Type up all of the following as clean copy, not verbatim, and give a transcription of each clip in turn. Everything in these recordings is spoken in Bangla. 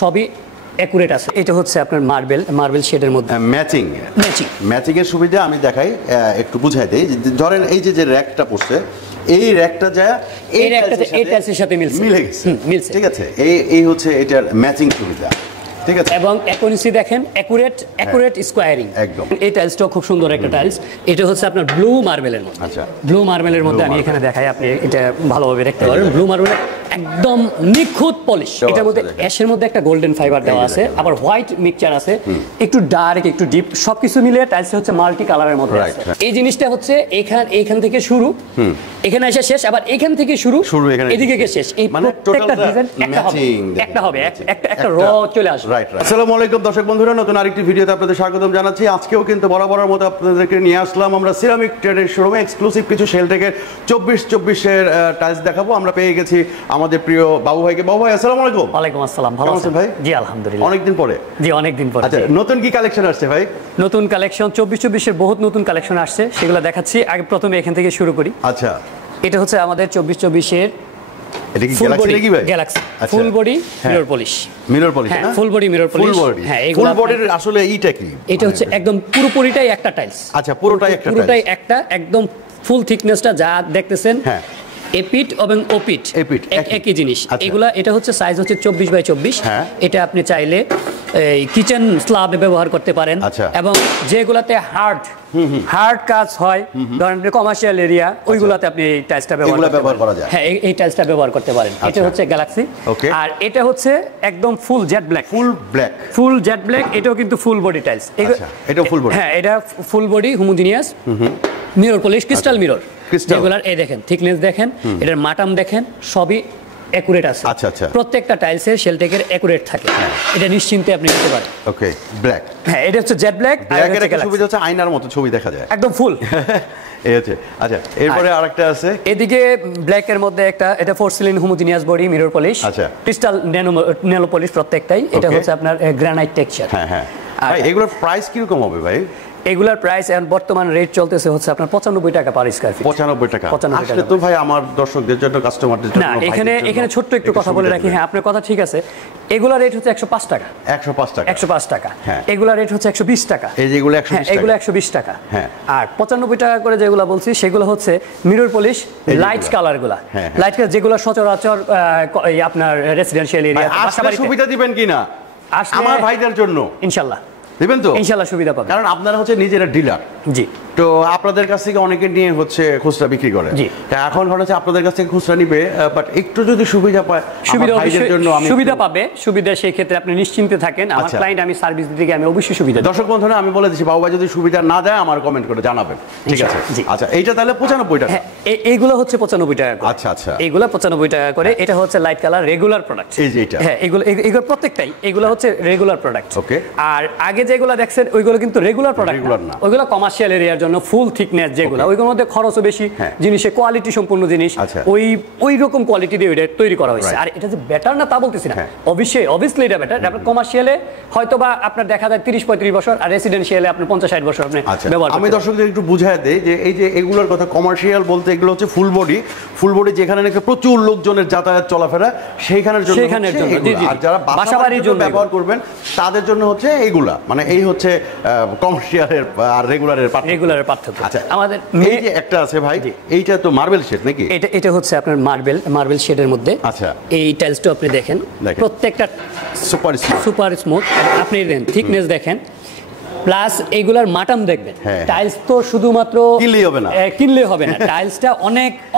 সবই অ্যাকুরেট আছে। এটা হচ্ছে আপনার মার্বেল শেডের মধ্যে ম্যাচিং এর সুবিধা আমি দেখাই, একটু বুঝাই দেই। ধরেন এই যে র্যাকটা পড়ছে, এই র্যাকটা যা এই টাইলসের সাথে মিলে গেছে। ঠিক আছে, এই হচ্ছে এটার ম্যাচিং সুবিধা। ঠিক আছে, এবং অ্যাকুরেসি দেখেন, অ্যাকুরেট স্কোয়ারিং একদম। এই টাইলসটাও খুব সুন্দর একটা টাইলস। এটা হচ্ছে আপনার ব্লু মার্বেলের মধ্যে। আচ্ছা, ব্লু মার্বেলের মধ্যে আমি এখানে দেখাই, আপনি এটা ভালোভাবে দেখতে পারেন। ব্লু মার্বেলের একদম নিখুঁত পলিশ। এটার মধ্যে অ্যাশের মধ্যে একটা গোল্ডেন ফাইবার দেওয়া আছে, আবার হোয়াইট মিক্সচার আছে, একটু ডার্ক একটু ডিপ, সবকিছু মিলে টাইলস হচ্ছে মাল্টি কালারের মধ্যে আছে। এই জিনিসটা হচ্ছে এখান থেকে শুরু, এখানে এসে শেষ, আবার এখান থেকে শুরু এদিকে গিয়ে শেষ। এই প্রত্যেকটা ডিজাইন একটা হবে, একটা র চলে আসবে। আসসালামু আলাইকুম দর্শক বন্ধুরা, নতুন আরেকটি ভিডিওতে আপনাদের স্বাগতম জানাচ্ছি। আজকেও কিন্তু বরাবরের মতো আপনাদেরকে নিয়ে আসলাম আমরা সিরামিক ট্রেডের শোরুমে এক্সক্লুসিভ কিছু শেলটেকের 24-24 টাইলস দেখাবো। আমরা পেয়ে গেছি আমাদের প্রিয় বাবু ভাইকে। বাবু ভাই আসসালামু আলাইকুম। ওয়ালাইকুম আসসালাম। ভালো আছেন ভাই? জি আলহামদুলিল্লাহ। অনেকদিন পরে। জি অনেকদিন পরে। আচ্ছা, নতুন কি কালেকশন আসছে ভাই? নতুন কালেকশন 24-24 বহুত নতুন কালেকশন আসছে, সেগুলো দেখাচ্ছি। আগে প্রথমে এখান থেকে শুরু করি। আচ্ছা, এটা হচ্ছে আমাদের 24-24 এটা কি গ্যালাক্সি নাকি ভাই? Galaxy full body mirror polish. Mirror polish না? Full body mirror polish. হ্যাঁ, ফুল বডির আসলে এইটা কি? এটা হচ্ছে একদম পুরোপুরিটাই একটা টাইলস। আচ্ছা, পুরোটাই একটা একদম ফুল থিকনেসটা যা দেখতেছেন, হ্যাঁ, এপিট এবং ওপিট একই জিনিস। এটা হচ্ছে সাইজ হচ্ছে 24x24। এটা আপনি চাইলে এই কিচেন স্ল্যাবে ব্যবহার করতে পারেন, এবং যেগুলাতে হার্ড কাজ হয়, ধরেন কমার্শিয়াল এরিয়া, ওইগুলাতে আপনি এই টাইলসটা ব্যবহার করা যায়। হ্যাঁ, এই টাইলসটা ব্যবহার করতে পারেন। এটা হচ্ছে গ্যালাক্সি। আর এটা হচ্ছে একদম ফুল জেড ব্ল্যাক। এটাও কিন্তু ফুল বডি টাইলস। এটা ফুল বডি। হ্যাঁ, এটা full body homogeneous mirror polish, crystal mirror. যেগুলার এই দেখেন থিকনেস দেখেন, এটার মাটাম দেখেন, সবই অ্যাকুরেট আছে। আচ্ছা, প্রত্যেকটা টাইলসের শেলটেকের অ্যাকুরেট থাকে, এটা নিশ্চিন্তে আপনি নিতে পারেন। ওকে, ব্ল্যাক। হ্যাঁ, এটা হচ্ছে জেড ব্ল্যাক। ব্ল্যাকের একটা সুবিধা হচ্ছে আয়নার মতো ছবি দেখা যায় একদম ফুল। এই হচ্ছে। আচ্ছা, এরপরে আরেকটা আছে এদিকে ব্ল্যাকের মধ্যে একটা, এটা porcelain homogeneous body mirror polish. আচ্ছা, ক্রিস্টাল ন্যানো পলিশ প্রত্যেকটাই। এটা হচ্ছে আপনার গ্রানাইট টেক্সচার। হ্যাঁ। ভাই এগুলোর প্রাইস কি রকম হবে ভাই? এগুলার প্রাইস এখন বর্তমান রেট চলতেছে হচ্ছে আপনার 95 টাকা পার স্কয়ার ফিট। 95 টাকা। আসলে তো ভাই আমার দর্শকদের জন্য, কাস্টমারদের জন্য না, এখানে ছোট্ট একটু কথা বলে রাখি। হ্যাঁ, আপনার কথা ঠিক আছে। এগুলার রেট হচ্ছে 105 টাকা। 105 টাকা। এগুলার রেট হচ্ছে 120 টাকা। এই যেগুলো 120 টাকা, এগুলো 120 টাকা। হ্যাঁ। আর 95 টাকা করে যেগুলো বলছি সেগুলো হচ্ছে মিরর পলিশ লাইট কালারগুলো। লাইট কালার যেগুলো সচরাচর আপনার রেসিডেন্সিয়াল এরিয়া বাসাবাড়িতে সুবিধা দিবেন কিনা আমার ভাইদের জন্য? ইনশাআল্লাহ দিবেন তো? ইনশাআল্লাহ সুবিধা পাবেন, কারণ আপনারা হচ্ছে নিজেরা ডিলার। জি। তো আপনাদের কাছ থেকে অনেকে নিয়ে হচ্ছে খুচরা বিক্রি করে। এখন হচ্ছে আপনাদের কাছ থেকে খুচরা নিবে, বাট একটু যদি সুবিধা পায়, সুবিধা পাবে। সুবিধা সেই ক্ষেত্রে আপনি নিশ্চিন্তে থাকেন। আমার ক্লায়েন্ট আমি সার্ভিস দিতে আমি অবশ্যই সুবিধা। দর্শক বন্ধুরা, আমি বলে দিচ্ছি, বাবু ভাই যদি সুবিধা না দেয় আমার কমেন্ট করে জানাবেন, ঠিক আছে? আচ্ছা, এইটা তাহলে 95 টাকা। এইগুলো হচ্ছে 95 টাকা। আচ্ছা, এইগুলো 95 টাকা করে। এটা হচ্ছে লাইট কালার রেগুলার প্রোডাক্ট। এই যে এটা, হ্যাঁ, এগুলো প্রত্যেকটাই এগুলো হচ্ছে রেগুলার প্রোডাক্ট। ওকে। আর আগে যেগুলো দেখছেন ওইগুলো কিন্তু রেগুলার প্রোডাক্ট না, ওইগুলো কমার্শিয়াল এরিয়ার জন্য ফুল থিকনেস যেগুলো, ওইগুলোর মধ্যে খরচও বেশি, জিনিসের কোয়ালিটি সম্পূর্ণ জিনিস, ওই রকম কোয়ালিটি দিয়ে ওইটা তৈরি করা হয়েছে। আর এটা যে বেটার না তা বলতেছি না, অবভিয়াসলি এটা বেটার। আপনার কমার্শিয়ালে হয়তো বা আপনার দেখা যায় 30-35 বছর, আর রেসিডেন্সিয়ালে আপনি 50-60 বছর আপনি ব্যবহার করেন। আমি দর্শকদের একটু বুঝায় দেই যে এই যে এগুলোর কথা, কমার্শিয়াল বলতে এগুলো হচ্ছে ফুল বডি যেখানে নাকি প্রচুর লোকজনের যাতায়াত চলাফেরা সেইখানের জন্য। আর যারা বাসাবাড়ির জন্য ব্যবহার করবেন তাদের জন্য হচ্ছে এইগুলা, মানে এই হচ্ছে কমার্শিয়ালের আর রেগুলারের পার্থক্য। আচ্ছা, আমাদের এই যে একটা আছে ভাই, এইটা তো মার্বেল শেড নাকি? এটা হচ্ছে আপনার মার্বেল শেডের মধ্যে। আচ্ছা, এই টাইলসটা আপনি দেখেন, প্রত্যেকটা সুপার স্মুথ। আপনি দেন থিকনেস দেখেন, প্লাস এগুলার মাটাম দেখবেন। টাইলস তো শুধুমাত্র কিনলে হবে না, টাইলসটা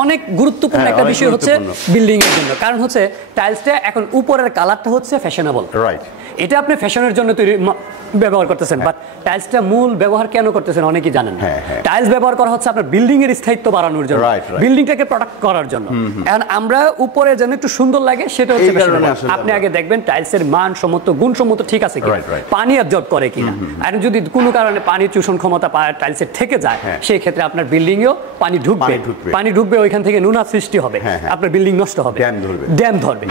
অনেক গুরুত্বপূর্ণ একটা বিষয় হচ্ছে বিল্ডিং এর জন্য। কারণ হচ্ছে টাইলসটা এখন উপরের কালারটা হচ্ছে ফ্যাশনেবল, রাইট? এটা আপনি ফ্যাশনের জন্য তৈরি ব্যবহার করতেছেন, বাট টাইলসটা মূল ব্যবহার কেন করতেছেন অনেকেই জানেন না। টাইলস ব্যবহার করা হচ্ছে আপনার বিল্ডিং এর স্থায়িত্ব বাড়ানোর জন্য, বিল্ডিংটাকে প্রোটেক্ট করার জন্য। এখন আমরা উপরে যেন একটু সুন্দর লাগে সেটা হচ্ছে আপনি আগে দেখবেন টাইলসের মানসম্মত গুণসম্মত ঠিক আছে কিনা, পানি অ্যাবজর্ব করে কিনা। আর যদি কোনো কারণে পানি চুষণ ক্ষমতা টাইলসের থেকে যায়, সেই ক্ষেত্রে আপনার বিল্ডিং এও পানি ঢুকবে, ওইখান থেকে নুনা সৃষ্টি হবে, আপনার বিল্ডিং নষ্ট হবে, ড্যাম ধরবে।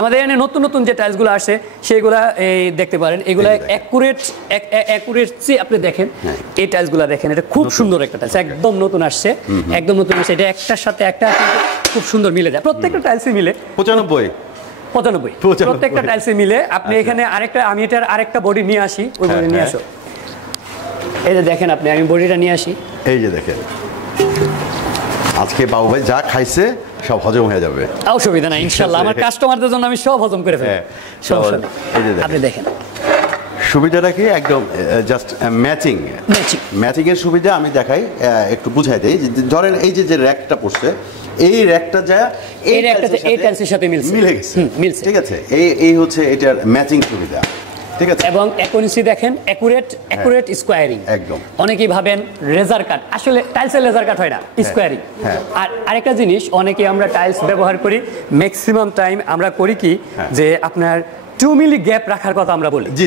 আমাদের এখানে নতুন নতুন যে টাইলসগুলো আসে সেগুলা দেখতে পারেন, এগুলা অ্যাকুরেসি আপনি দেখেন। এই টাইলসগুলো দেখেন, এটা খুব সুন্দর একটা টাইলস, একদম নতুন আসছে। এটা একটার সাথে একটা খুব সুন্দর মিলে যায়, প্রত্যেকটা টাইলসই মিলে। 95 প্রত্যেকটা টাইলসে মিলে। আপনি এখানে আরেকটা, আমি এটার আরেকটা বডি নিয়ে আসি, ওই বডি নিয়ে আসো। এই যে দেখেন আপনি, আমি বডিটা নিয়ে আসি। এই যে দেখেন, আজকে বাবু ভাই যা খাইছে সব হজম হয়ে যাবে, অসুবিধা নাই ইনশাআল্লাহ। আমার কাস্টমারদের জন্য আমি সব হজম করে ফেলবো, সমস্যা নেই। আপনি দেখেন সুবিধাটা কি, একদম জাস্ট ম্যাচিং এর সুবিধা আমি দেখাই, একটু বুঝাই দেই। ধরেন এই যে র্যাকটা পড়ছে, এই র্যাকটা যা এই টাইলসের সাথে মিলে গেছে, ঠিক আছে। এই হচ্ছে এটার ম্যাচিং সুবিধা, ঠিক আছে। এবং অ্যাকুরেসি দেখেন, অ্যাকুরেট স্কোয়ারিং। একদম, অনেকেই ভাবেন লেজার কাট, আসলে টাইলসের লেজার কাট হয় না, স্কোয়ারিং। আর আরেকটা জিনিস, অনেকে আমরা টাইলস ব্যবহার করি, ম্যাক্সিমাম টাইম আমরা করি কি, যে আপনার 2 মিলি গ্যাপ রাখার কথা আমরা বলি। জি,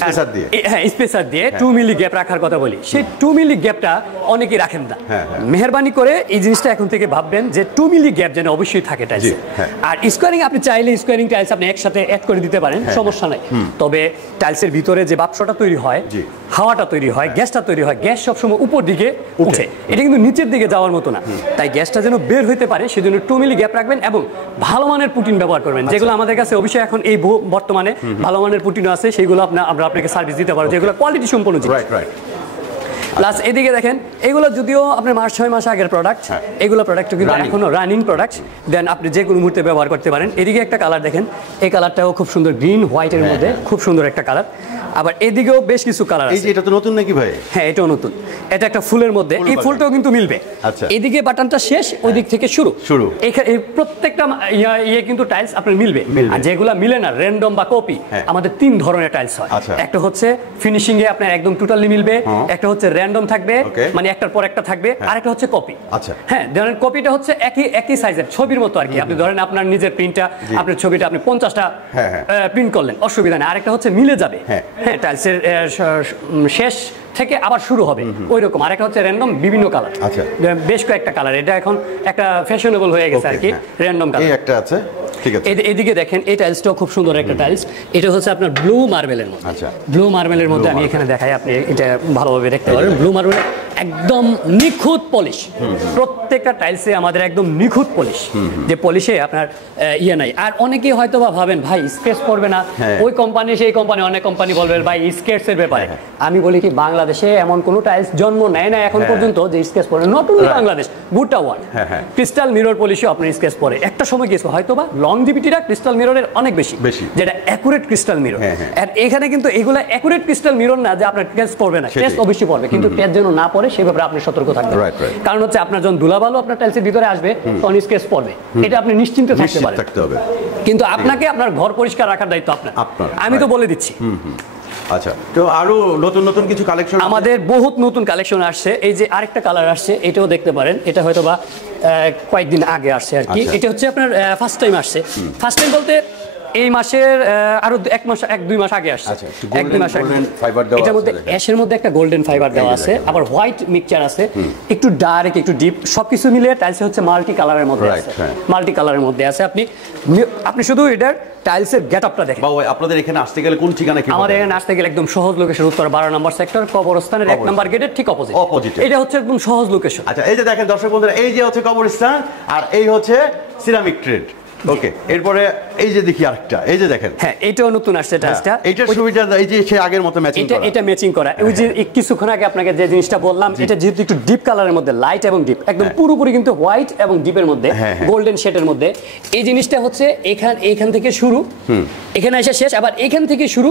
স্পেসার দিয়ে, হ্যাঁ স্পেসার দিয়ে 2 মিলি গ্যাপ রাখার কথা বলি। সেই 2 মিলি গ্যাপটা অনেকেই রাখেন না। মেহেরবানি করে এই জিনিসটা এখন থেকে ভাববেন যে 2 মিলি গ্যাপ যেন অবশ্যই থাকে টাইলসে। আর স্কোয়ারিং আপনি চাইলে স্কোয়ারিং টাইলস আপনি একসাথে অ্যাড করে দিতে পারেন, সমস্যা নাই। তবে টাইলসের ভিতরে যে বাক্সটা তৈরি হয়, হাওয়াটা তৈরি হয়, গ্যাসটা তৈরি হয়, গ্যাস সবসময় উপর দিকে উঠে, এটা কিন্তু নিচের দিকে যাওয়ার মতো না। তাই গ্যাসটা যেন বের হইতে পারে সেজন্য 2 মিলি গ্যাপ রাখবেন এবং ভালো মানের পুটিন ব্যবহার করবেন, যেগুলো আমাদের কাছে অবশ্যই এখন এই বর্তমানে ভালো মানের পুটিনও আছে, সেগুলো আমরা আপনাকে সার্ভিস দিতে পারবো, যেগুলো কোয়ালিটি সম্পন্ন জিনিস। প্লাস এদিকে দেখেন, এগুলো যদিও আপনার 6 মাস আগের প্রোডাক্ট, এগুলো প্রোডাক্ট কিন্তু এখনো রানিং প্রোডাক্ট, দেন আপনি যে কোনো মুহূর্তে ব্যবহার করতে পারেন। এদিকে একটা কালার দেখেন, এই কালারটাও খুব সুন্দর, গ্রিন হোয়াইটের মধ্যে খুব সুন্দর একটা কালার। আবার এদিকেও বেশ কিছু কালার আছে। এটা তো নতুন নাকি ভাই? হ্যাঁ, এটাও নতুন। এটা একটা ফুলের মধ্যে, এই ফুলটাও কিন্তু মিলবে। আচ্ছা, এদিকে বাটনটা শেষ, ওই দিক থেকে শুরু। এই প্রত্যেকটা কিন্তু টাইলস আপনার মিলবে। আর যেগুলো মিলে না, র্যান্ডম বা কপি, আমাদের 3 ধরনের টাইলস হয়। একটা হচ্ছে ফিনিশিং এ আপনার একদম টোটালি মিলবে, একটা হচ্ছে র্যান্ডম থাকবে, মানে একটার পর একটা থাকবে, আর একটা হচ্ছে কপি। আচ্ছা, হ্যাঁ, ধরেন কপিটা হচ্ছে একই সাইজের, ছবির মতো আর কি। আপনি ধরেন আপনার নিজের প্রিন্টটা, আপনার ছবিটা আপনি 50টা প্রিন্ট করলেন, অসুবিধা নেই। আরেকটা হচ্ছে মিলে যাবে, হ্যাঁ, টাইলসের শেষ থেকে আবার শুরু হবে ওই রকম। আরেকটা হচ্ছে র্যান্ডম, বিভিন্ন কালার, বেশ কয়েকটা কালার। এটা এখন একটা ফ্যাশনেবল হয়ে গেছে আর কি, র্যান্ডম কালার। এই একটা আছে, ঠিক আছে। এদিকে দেখেন, এই টাইলসটাও খুব সুন্দর একটা টাইলস। এটা হচ্ছে আপনার ব্লু মার্বেলের মধ্যে। আচ্ছা, ব্লু মার্বেলের মধ্যে আমি এখানে দেখাই, আপনি এটা ভালোভাবে দেখতে পারেন। ব্লু মার্বেলের একদম নিখুঁত পলিশ, প্রত্যেকটা টাইলসে আমাদের একদম নিখুঁত পলিশ, যে পলিশে আপনার ইয়ে নাই। আর অনেকেই হয়তো বা ভাবেন ভাই স্কেচ পড়বে না, ওই কোম্পানি সেই কোম্পানি, অনেক কোম্পানি বলবে ভাই স্কেচের ব্যাপারে। আমি বলি কি, বাংলাদেশে এমন কোনো টাইলস জন্ম নেয় না এখন পর্যন্ত যে স্কেচ পড়ে। নট অনলি বাংলাদেশ, গোটা ওয়ার্ল্ড ক্রিস্টাল মিরর পলিশে আপনার স্কেচ পড়ে। একটা সময় গেছে হয়তো বা লংজিভিটিটা ক্রিস্টাল মিররের অনেক বেশি, যেটা অ্যাকুরেট ক্রিস্টাল মিরর। আর এখানে কিন্তু এগুলা অ্যাকুরেট ক্রিস্টাল মিরর না যে আপনার টেস্ট পড়বে না, টেস্ট অবশ্যই পড়বে, কিন্তু টেস্ট যেন না পড়ে সে ব্যাপারে আপনি সতর্ক থাকবেন। কারণ হচ্ছে আপনার যখন ধুলাবালু আপনার টাইলসের ভিতরে আসবে তখন স্কেচ পড়বে, এটা আপনি নিশ্চিন্তে থাকতে পারেন। কিন্তু আপনাকে আপনার ঘর পরিষ্কার রাখার দায়িত্ব আপনার, আমি তো বলে দিচ্ছি। আচ্ছা, তো আরো নতুন নতুন কিছু কালেকশন আমাদের বহুত নতুন কালেকশন আসছে। এই যে আরেকটা কালার আসছে, এটাও দেখতে পারেন। এটা হয়তো বা কয়েকদিন আগে আসছে আর কি। এটা হচ্ছে আপনার ফার্স্ট টাইম আসছে। ফার্স্ট টাইম বলতে এই মাসের আরো 1-2 মাস আগে আসছে। 1-2 মাস আগে। এটার মধ্যে অ্যাশের মধ্যে একটা গোল্ডেন ফাইবার দেওয়া আছে, আবার হোয়াইট মিক্সচার আছে, একটু ডার্ক একটু ডিপ, সবকিছু মিলিয়ে টাইলস হচ্ছে মাল্টি কালারের মধ্যে আছে। মাল্টি কালারের মধ্যে আছে। আপনি শুধু এটার টাইলসের গেটআপটা দেখেন। বাবা, আপনাদের এখানে আসতে গেলে কোন ঠিকানা কি? আমাদের এখানে আসতে গেলে একদম সহজ লোকেশন, উত্তর 12 নম্বর সেক্টর, কবরস্থানের 1 নম্বর গেটের ঠিক অপোজিট। এটা হচ্ছে একদম সহজ লোকেশন। আচ্ছা, এই যে দেখেন দর্শক বন্ধুরা, এই যে হচ্ছে কবরস্থান, আর এই হচ্ছে সিরামিক ট্রেড। ওকে, এরপরে এই যে দেখি আরেকটা, এই যে দেখেন, হ্যাঁ এটাও নতুন আসছে টাইলসটা। এইটার সুবিধা এই যে সে আগের মতো ম্যাচিং করা, এটা ম্যাচিং করা। ওই যে কিছুক্ষণ আগে আপনাকে যে জিনিসটা বললাম, এটা যেহেতু একটু ডিপ কালারের মধ্যে, লাইট এবং ডিপ, একদম পুরোপুরি কিন্তু হোয়াইট এবং ডিপের মধ্যে, গোল্ডেন শেডের মধ্যে। এই জিনিসটা হচ্ছে এখান থেকে শুরু, এখানে এসে শেষ, আবার এখান থেকে শুরু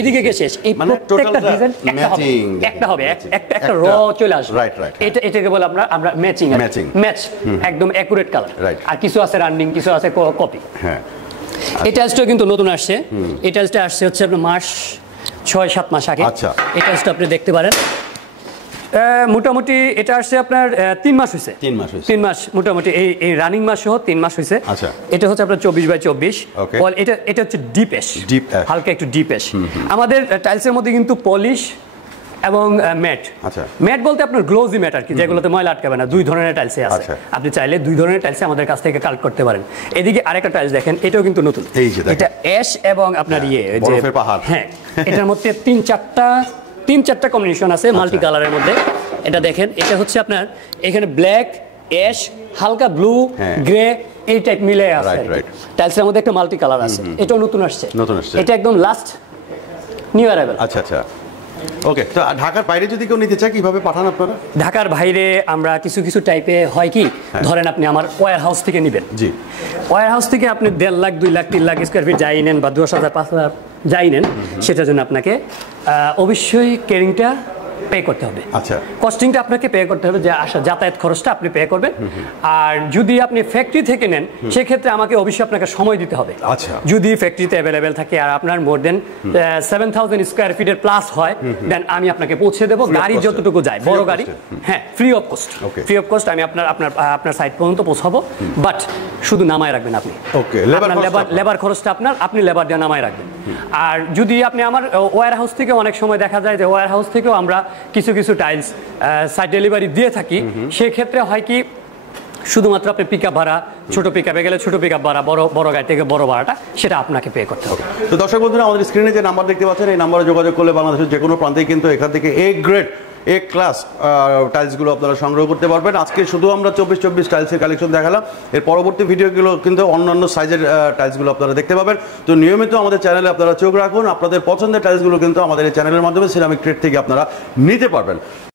এদিকে গিয়ে শেষ। এই প্রত্যেকটা ডিজাইন একটা হবে, একটা র চলে আসবে। এটাকে বলে আমরা ম্যাচিং, ম্যাচ, একদম অ্যাকুরেট কালার। আর কিছু আছে রানিং, কিছু আছে কপি। হ্যাঁ, এই টাইলসটা কিন্তু নতুন আসছে। এই টাইলসটা আসছে হচ্ছে আপনার 6-7 মাস আগে। এই টাইলসটা আপনি দেখতে পারেন। মোটামুটি এটা আসছে আপনার 3 মাস হয়েছে। 3 মাস মোটামুটি, এই রানিং মাস সহ 3 মাস হয়েছে। এটা হচ্ছে আপনার 24x24। এটা হচ্ছে ডিপ অ্যাশ, হালকা একটু ডিপ অ্যাশ। আমাদের টাইলসের মধ্যে কিন্তু পলিশ এবং ম্যাট। ম্যাট বলতে আপনার গ্লোজি ম্যাট আর কি, যেগুলোতে ময়লা আটকাবে না। 2 ধরনের টাইলসে আছে। আপনি চাইলে 2 ধরনের টাইলসে আমাদের কাছ থেকে কালেক্ট করতে পারেন। এদিকে আরেকটা টাইলস দেখেন, এটাও কিন্তু নতুন। এটা অ্যাশ এবং আপনার বরফের পাহাড়। হ্যাঁ, এটার মধ্যে 3-4টা কম্বিনেশন আছে মাল্টি কালারের মধ্যে। এটা দেখেন, এটা হচ্ছে আপনার এখানে ব্ল্যাক, অ্যাশ, হালকা ব্লু, গ্রে এই টাইপ মিলে আছে। টাইলসের মধ্যে একটা মাল্টি কালার আছে, এটাও নতুন আসছে। এটা একদম লাস্ট নিউ অ্যারাইভাল। আচ্ছা আচ্ছা, ওকে। তো ঢাকার বাইরে যদি কেউ নিতে চায় কিভাবে পাঠান আপনারা? ঢাকার বাইরে আমরা কিছু কিছু টাইপে হয় কি, ধরেন আপনি আমার ওয়্যার হাউস থেকে নেবেন, জি, ওয়্যার হাউস থেকে আপনি 1.5 লাখ 2 লাখ 3 লাখ স্কোয়ার ফিট যাই নেন বা 10,000 5,000 যাই নেন, সেটার জন্য আপনাকে অবশ্যই কেরিংটা পে করতে হবে। আচ্ছা, কস্টিংটা আপনাকে পে করতে হবে, যে আসা যাতায়াত খরচটা আপনি পে করবেন। আর যদি আপনি ফ্যাক্টরি থেকে নেন সেক্ষেত্রে আমাকে অবশ্যই আপনাকে সময় দিতে হবে। আচ্ছা, যদি ফ্যাক্টরিতে অ্যাভেলেবেল থাকে আর আপনার মোর দেন 7,000 স্কোয়ার ফিটের প্লাস হয়, দেন আমি আপনাকে পৌঁছে দেবো, গাড়ি যতটুকু যায় বড় গাড়ি, হ্যাঁ, free of cost. Free of cost আমি আপনার সাইট পর্যন্ত পৌঁছাবো, বাট শুধু নামায় রাখবেন আপনি। ওকে, লেবার খরচটা আপনি লেবার দিয়ে নামায় রাখবেন। আর যদি আপনি আমার ওয়্যার হাউস থেকে, অনেক সময় দেখা যায় যে ওয়্যার হাউস থেকেও আমরা কিছু কিছু টাইলস সাইট ডেলিভারি দিয়ে থাকি, সেক্ষেত্রে হয় কি শুধুমাত্র আপনি পিকআপ ভাড়া, ছোট পিকআপে গেলে ছোট পিকআপ ভাড়া, বড় গাড়ি থেকে বড় ভাড়াটা সেটা আপনাকে পে করতে হবে। তো দর্শক বন্ধুরা, আমাদের স্ক্রিনে যে নাম্বার দেখতে পাচ্ছেন, এই নাম্বারে যোগাযোগ করলে বাংলাদেশের যে কোনো প্রান্তেই কিন্তু এখান থেকে এ গ্রেড এ ক্লাস টাইলসগুলো আপনারা সংগ্রহ করতে পারবেন। আজকে শুধু আমরা 24 টাইলসের কালেকশন দেখালাম, এর পরবর্তী ভিডিওগুলো কিন্তু অন্যান্য সাইজের টাইলসগুলো আপনারা দেখতে পাবেন। তো নিয়মিত আমাদের চ্যানেলে আপনারা চোখ রাখুন, আপনাদের পছন্দের টাইলসগুলো কিন্তু আমাদের এই চ্যানেলের মাধ্যমে সিরামিক ট্রেড থেকে আপনারা নিতে পারবেন।